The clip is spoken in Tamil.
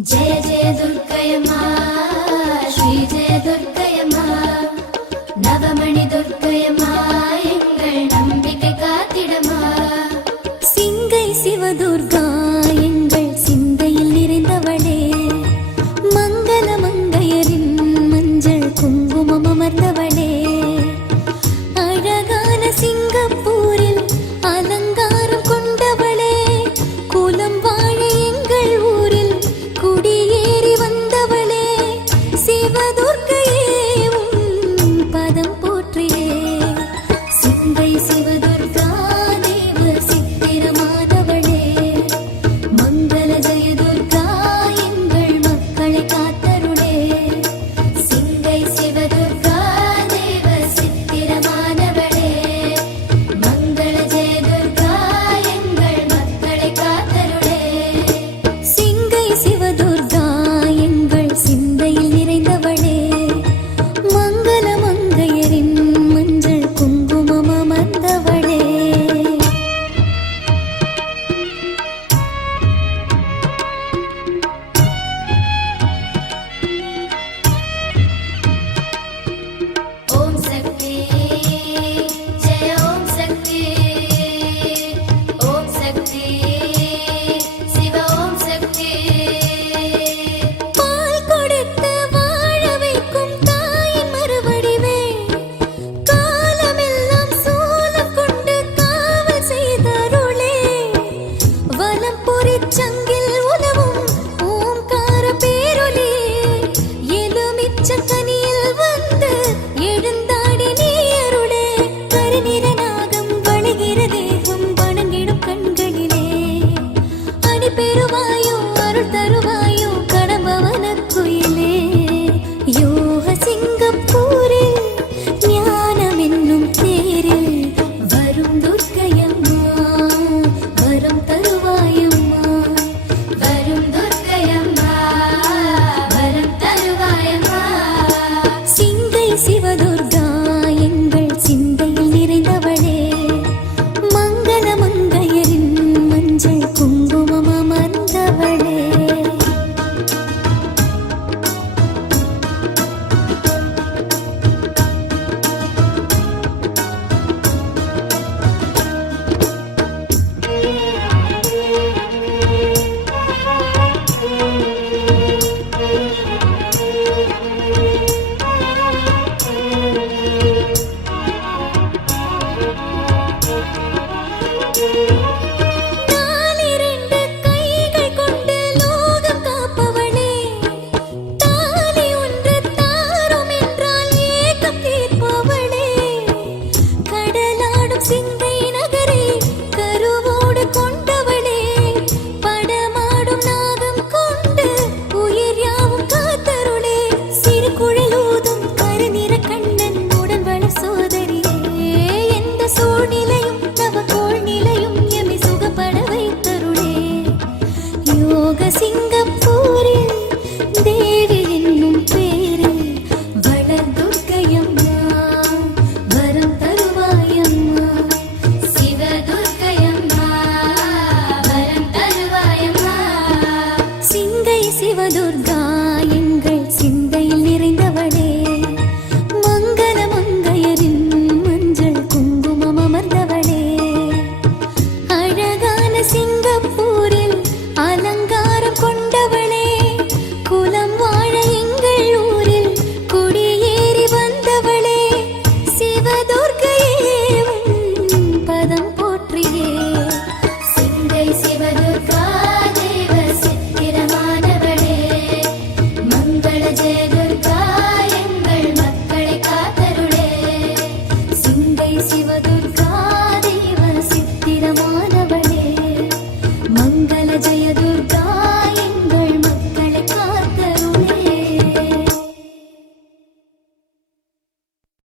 जय जय दुर्गयम्मा श्री जय दुर्गयम्मा नवमणि दुर्गयम्मा एंगल नंबिकै कातिडम्मा सिंगै सिवदुर्गा एंगल सिंदैயில் நிறைந்தவளே மங்கள மங்கையரின் மஞ்சள் குங்குமம் அமர்ந்தவளே அழகான சிங்கப்பூரில் அலங்காரம் கொண்டவளே குலம் வாழ எங்கள் ஊரில் குடியேறி வந்தவளே சிவதுர்க்கையே உன் பதம் போற்றியே சிந்தை சிவதுர்கா தேவ சித்திரமாதவளே மங்கள ஜெய துர்கா எங்கள் மக்களை காத்தருளே சிந்தை சிவதுர்கா தேவ சித்திரமானவளே மங்கள ஜெய துர்கா எங்கள் மக்களை காத்தருளே சிங்கை சிவதுர்கா எங்கள் சிந்தையில் நிறைந்தவளே மங்கள மங்கையரின் மஞ்சள் குங்குமம் அமர்ந்தவளே ஓம் சக்தி ஜெய ஓம் சக்தி சிவ ஓம் சக்தி பால் கொடுத்து வாழ வைக்கும் தாயின் மறுவடிவே காலமெல்லாம் சூலம் கொண்டு காவல் செய்தருளே வலம் பொறிச்சங்கில் உலவும் ஓம்கார பேரொலி எலுமிச்ச கனியில் வந்து எழுந்தாடி நீ அருளே கருநிற நாகம் வழிகிற தேகம் வணங்கிடும் கண்களிலே அணி பெறுவாயோ அருள் தருவாயோ கடம்பவன குயிலே யோக சிங்கப்பூரில் ஞானம் என்னும் தேரில் வரும் துர்க்கையம்மா வரம் தருவாயம்மா வரும் துர்க்கையம்மா வரம் தருவாயம்மா சிந்தை சிவதுர்கா எங்கள் சிந்தையில் நிறைந்தவளே மங்கள மங்கையரின் மஞ்சள் குங்குமம் அமர்ந்தவளே நாலிரண்டு கைகள் கொண்டு லோகம் காப்பவளே தாலி ஒன்று தாரும் என்றால் ஏக்கம் தீர்ப்பவளே கடலாடும் சிந்தை நகரை கருவோடு கொண்டவளே படமாடும் நாகம் கொண்டு உயிர் யாவும் காத்தருளே சிறு குழலூதும் கருநிற கண்ணன் உடன் வளர் சோதரியே எந்த சூழ்நிலையும் நவகோள் நிலையும் எம்மை சுகப்பட வைத்தருளே யோக சிங்கப்பூரில் தேவி என்னும் பேரில் வளர் துர்க்கையம்மா வரம் தருவாயம்மா சிவ துர்க்கையம்மா வரம் தருவாயம்மா சிங்கை சிவதுர்கா